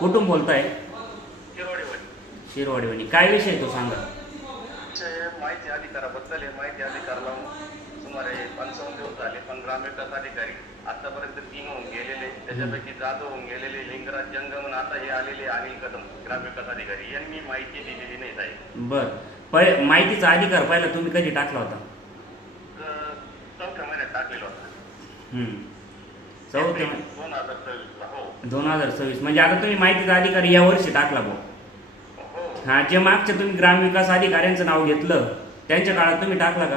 कुठून बोलताय? शिरोडेवाडी. शिरवाडीवाडी. काय विषय तो सांगा. माहिती अधिकाराबद्दल आहे. माहिती अधिकारला सुमारे 55 दिवस झाले, पण ग्रामविकास अधिकारी आतापर्यंत 3 होऊन गेलेले, त्याच्यापैकी जाधव होऊन गेलेले, लिंगराज जंगम, आता हे आलेले अनिल कदम ग्रामविकास अधिकारी यांनी माहिती दिलेली नाही साहेब. बर, माहितीचा अधिकार पहिला तुम्ही कधी टाकला होता? चौथ्या महिन्यात टाकलेला होता. चौथ्या 2026 ला. हो 2026 म्हणजे आता तुम्ही माहितीचा अधिकार या वर्षी टाकला भाऊ. हो हा, जे मागच्या तुम्ही ग्रामविकास अधिकाऱ्यांचं नाव घेतलं त्यांच्या काळात तुम्ही टाकला का?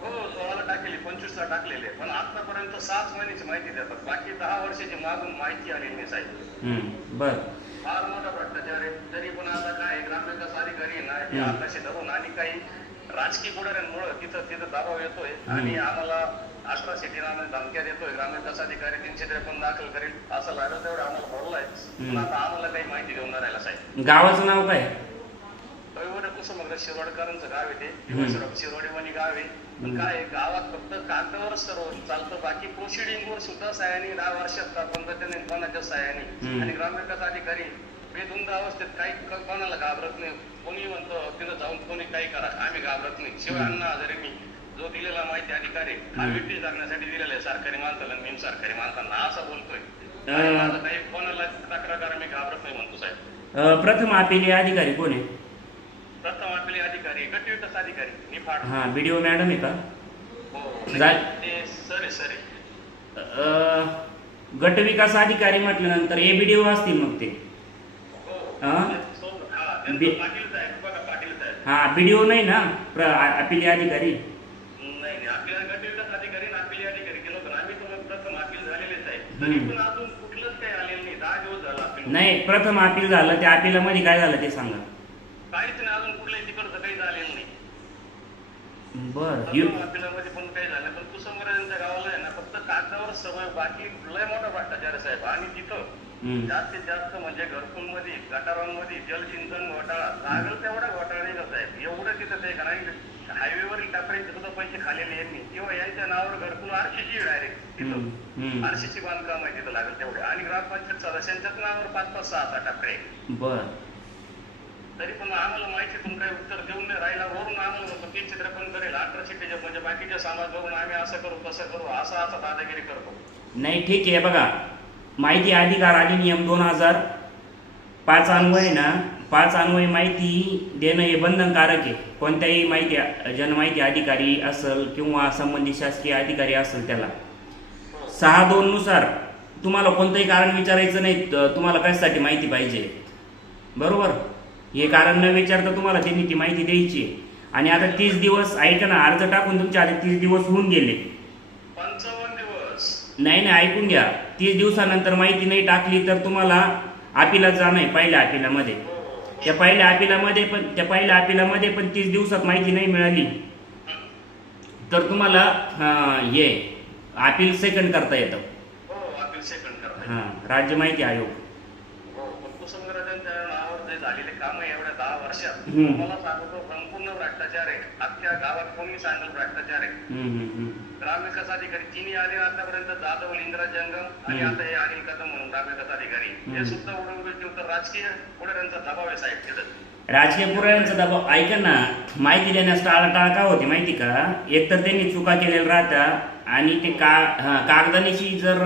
हो 16 ला टाकलेली, 25 ला टाकलेले, पण आतापर्यंत 6 महिन्याची माहिती देतात. बाकी 10 वर्षाची मागून माहिती आलेली नाही साहेब. बर. फार मोठा भ्रष्टाचार आहे. तरी पण आता काय ग्रामविकास अधिकारी ना हे आताशी धरून आणि काही राजकीय पुढाऱ्यांमुळे तिथं दबाव येतोय आणि आम्हाला अट्रॉसिटी नावाने धमक्या देतोय. ग्रामविकास अधिकारी 353 दाखल करेल असं लागलं तेवढं आम्हाला बोललाय, पण आता आम्हाला काही माहिती देऊन नाही राहिला साहेब. गावाचं नाव काय? कुसुमग्र शिरवाडकरांचं गाव आहे ते. शिरवाडीवाणी गाव आहे. पण काय गावात फक्त कागदावर सर्व चालतं, बाकी प्रोसिडिंगवर सुद्धा सह्यानी 10 वर्षात पंतप्रधान कोणाच्या सह्यानी. आणि ग्रामविकास अधिकारी बेधुंद अवस्थेत काही कोणाला घाबरत नाही. कोणी म्हणतो तिथं जाऊन कोणी काही करा, आम्ही घाबरत नाही. शिवाय अण्णा हजारेंनी जो दिलेला माहिती अधिकारी हा व्यक्ती जगण्यासाठी दिलेला आहे सरकारी माणसाला, मी सरकारी माणसांना असं बोलतोय. माझं काही कोणाला तक्रार करा, मी घाबरत नाही म्हणतो साहेब. प्रथम अपिली अधिकारी कोण आहे? प्रथम आपले अधिकारी गटविकास अधिकारी निफाड. हा, बीडीओ मॅडम आहे का? हो ते सर आहे, सर आहे. गट विकास अधिकारी म्हटल्यानंतर एबीडीओ असतील मग ते. हा, बीडीओ नाही ना अपिली अधिकारी? नाही, आपल्याला गटविकास अधिकारी आणि अपिली अधिकारी केलं, पण आम्ही तुम्हाला प्रथम अपील झालेलेच आहे. तरी पण अजून कुठलंच काही आलेलं नाही. 10 दिवस झाला अपील. नाही, प्रथम अपील झालं, त्या अपिलामध्ये काय झालं ते सांगा. काहीच नाही, अजून कुठल्याही तिकडचं काही झालेलं नाही. बर. अपिलामध्ये पण काही झालं, पण कुसुमग्रजांच्या गावाला आहे ना फक्त कागदावर सवय, बाकी लय मोठा भ्रष्टाचार आहे साहेब. आणि तिथं जास्तीत जास्त म्हणजे घरकुलमध्ये, गटारांमध्ये जलसिंचन घोटाळा, लागल तेवढा घोटाळा नाही का साहेब. एवढं तिथं ते हायवेवरील टाकण्याचे सुद्धा पैसे खालेले यांनी, किंवा यांच्या नावावर घरकुल आरशीची डायरेक्ट तिथं आरशीची बांधकाम आहे तिथं लागेल तेवढे. आणि ग्रामपंचायत सदस्यांच्याच नावावर 5-5, 6-6 टाकळे. बर. तरी पण आम्हाला माहितीतून काही उत्तर देऊन नाही राहिला. वरून आम्हाला म्हणतो 353 करेल, अट्रॉसिटीचे म्हणजे बाकीच्या समाज बघून आम्ही असं करू तसं करू, असं दादागिरी करतो. नाही, ठीक आहे. बघा, माहिती अधिकार अधिनियम 2005 अन्वय ना, 5 अन्वय माहिती देणं हे बंधनकारक आहे. कोणत्याही माहिती जनमाहिती अधिकारी असेल किंवा संबंधित शासकीय अधिकारी असेल त्याला 6(2) नुसार तुम्हाला कोणतंही कारण विचारायचं नाही. तुम्हाला कशासाठी माहिती पाहिजे, बरोबर? हे कारण न विचारता तुम्हाला त्यांनी ती माहिती द्यायची. आणि आता 30 दिवस, ऐका ना, अर्ज टाकून तुमच्या आधी 30 दिवस होऊन गेले. 55 दिवस. नाही, ऐकून घ्या. 30 दिवसानंतर माहिती नाही टाकली तर तुम्हाला अपिलात जाणं आहे, पहिल्या अपिलामध्ये. त्या पहिल्या अपिलामध्ये पण 30 दिवसात माहिती नाही मिळाली तर तुम्हाला हे अपील सेकंड करता येतं. हां, राज्य माहिती आयोग. झालेले काम एवढ्या 10 वर्षात मला सांगतो संपूर्ण भ्रष्टाचार आहे. अख्ख्या गावात कोणी सांगेल भ्रष्टाचार आहे. ग्रामविकास अधिकारी तिन्ही आले आतापर्यंत, जाधव, लिंगराज जंगम आणि आता हे अनिल कदम म्हणून ग्रामविकास अधिकारी, हे सुद्धा उडवून तर राजकीय पुढाऱ्यांचा दबाव आहे साहेब तिथं. राजकीय पुढाऱ्यांचा दबाव, ऐका ना, माहिती देण्यास टाळाटाळ का होते माहिती का? एकतर त्यांनी चुका केलेल्या राहत्या आणि ते कागदानीशी जर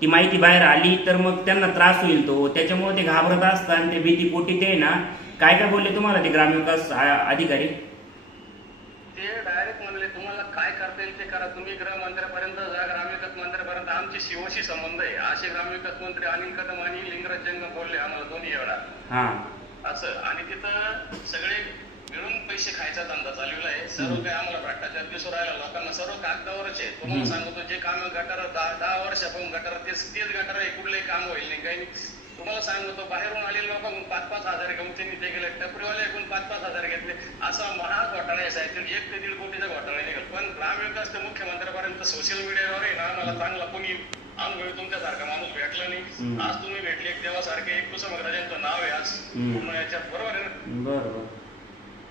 ती माहिती बाहेर आली तर मग त्यांना त्रास होईल तो, त्याच्यामुळे ते घाबरत असतात आणि ते भीतीपोटी ते ना काय बोलले तुम्हाला ते ग्रामविकास अधिकारी? ते डायरेक्ट म्हणले तुम्हाला काय करता येईल ते करा, तुम्ही गृहमंत्र्यापर्यंत जा, ग्रामविकास मंत्र्यापर्यंत आमची शिवशी संबंध आहे असे ग्रामविकास मंत्री अनिल कदम आणि लिंगराज जंगम बोलले आम्हाला दोन्ही वेळा असं. आणि तिथं सगळे मिळून पैसे खायचा धंदा चालवला आहे. सर्व काही आम्हाला भ्रष्टाचार दिसून राहिला, लोकांना सर्व कागदावरच आहे. तुम्हाला सांगतो जे काम गटार 10 वर्षापासून गटार तेच गटार आहे, कुठलंही काम होईल नाही काही. तुम्हाला सांगतो बाहेरून आलेले लोक 5-5 हजार घेऊन त्यांनी ते गेले, टपरीवाले एकूण 5-5 हजार घेतले. असा महा घोटाळा आहे साहेब. 1 ते 1.5 कोटीचा घोटाळा निघाल. पण ग्रामविकास ते मुख्यमंत्र्यापर्यंत सोशल मीडियावर आहे ना, मला चांगला कोणी अनुभवी तुमच्यासारखा माणूस भेटला नाही. आज तुम्ही भेटले एक देवासारखे. एक कुसुमग्रजांचं नाव आहे आज पूर्ण याच्यात, बरोबर आहे ना? बरोबर.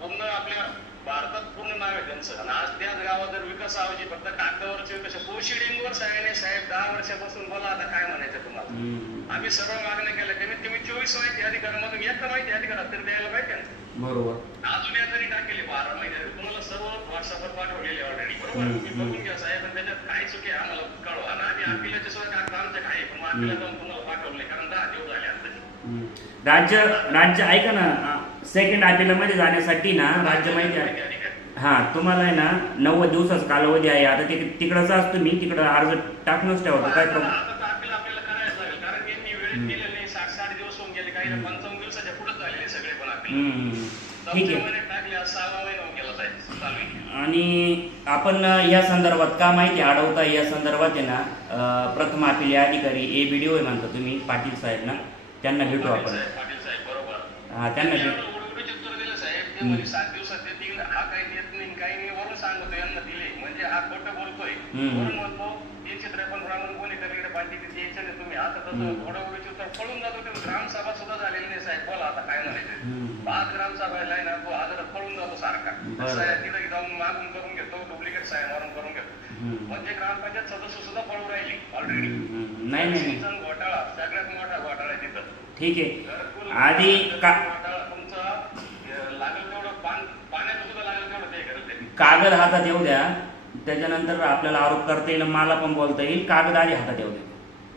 पूर्ण आपल्या भारतात पूर्ण नाव आहे त्यांचं. आणि आज त्याच गावात जर विकास आवजी फक्त कागदावरचे विकास, प्रोसिडिंगवर साहेब 10 वर्षापासून बोला, आता काय म्हणायचं तुम्हाला. आम्ही सर्व मागण्या केल्या, कमीत कमी 24 माहिती अधिकारामधून एकटा माहिती अधिकारात तरी द्यायला पाहिजे ना. बरोबर. अजून या तरी टाकेली 12 महिन्यात तुम्हाला सर्व व्हॉट्सअपवर पाठवलेले ऑलरेडी बरोबर. तुम्ही बघून घ्या साहेब आणि त्याच्यात काय चुकी आहे आम्हाला कळवा. आणि आम्ही अपिलाच्या सुद्धा कागद आमच्या काही पण मग अपिला जाऊन तुम्हाला पाठवले कारण 10 दिवस झाले आता. राज्य ऐका ना, सेकंड अपिलामध्ये जाण्यासाठी ना राज्य माहिती आहे हा तुम्हाला आहे ना 90 दिवसाचा कालावधी आहे. आता ते तिकडचा असतो मी तिकडं अर्ज टाकूनच ठेवतो काय प्रॉब्लेम. आता अपील आपल्याला करायला लागेल कारण यांनी वेळेत केलं नाही. 60 दिवस होऊन गेले काही 55 दिवसाच्या पुढे झालेले सगळे पण अपील. ठीक आहे. टाकले 6 महिने होऊन गेला साहेब चालू आहे. आणि आपण या संदर्भात का माहिती अडवता या संदर्भात आहे ना प्रथम अपील अधिकारी ABDO आहे म्हणता तुम्ही पाटील साहेब ना, त्यांना भेटू आपण. पाटील साहेब बरोबर. हा त्यांना भेटू. उत्तर दिलं साहेब ते म्हणजे 7 दिवसात देतील. हा काही देत नाही काही नाही वरून सांगतो यांना दिले म्हणजे हा खोटं बोलतोय. वरून म्हणतो 353 ब्राह्मण कोणी करीकडे पंचायतीचे यायचं नाही तुम्ही आता तसं घोडाघोडीचे उत्तर पळून जातो. ते ग्रामसभा सुद्धा झालेली नाही साहेब. बोला आता काय म्हणायचं. आज ग्रामसभेला आहे ना तो आजारात पळून जातो सारखा. तिथं जाऊन मागून करून घेतो डुप्लिकेट साहेब मारून करून घेतो. म्हणजे ग्रामपंचायत सदस्य सुद्धा पळून राहिली ऑलरेडी. नाही घोटाळा सगळ्यात मोठा घोटाळा आहे तिथं. ठीक आहे. आधी तुमचा लागेल तेवढं पाण्याचं सुद्धा लागेल तेवढं ते करत आहे. कागद हातात येऊ द्या त्याच्यानंतर आपल्याला आरोप करता येईल मला पण बोलता येईल. कागद आधी हातात येऊ द्या.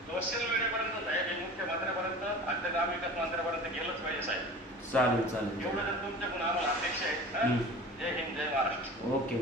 सोशल मीडियापर्यंत साहेब हे मुख्यमंत्र्यापर्यंत आता ग्रामविकास मंत्र्यापर्यंत गेलंच पाहिजे साहेब. चालेल एवढं जर तुमच्याकडून आम्हाला अपेक्षा आहे. जय हिंद जय महाराष्ट्र. ओके.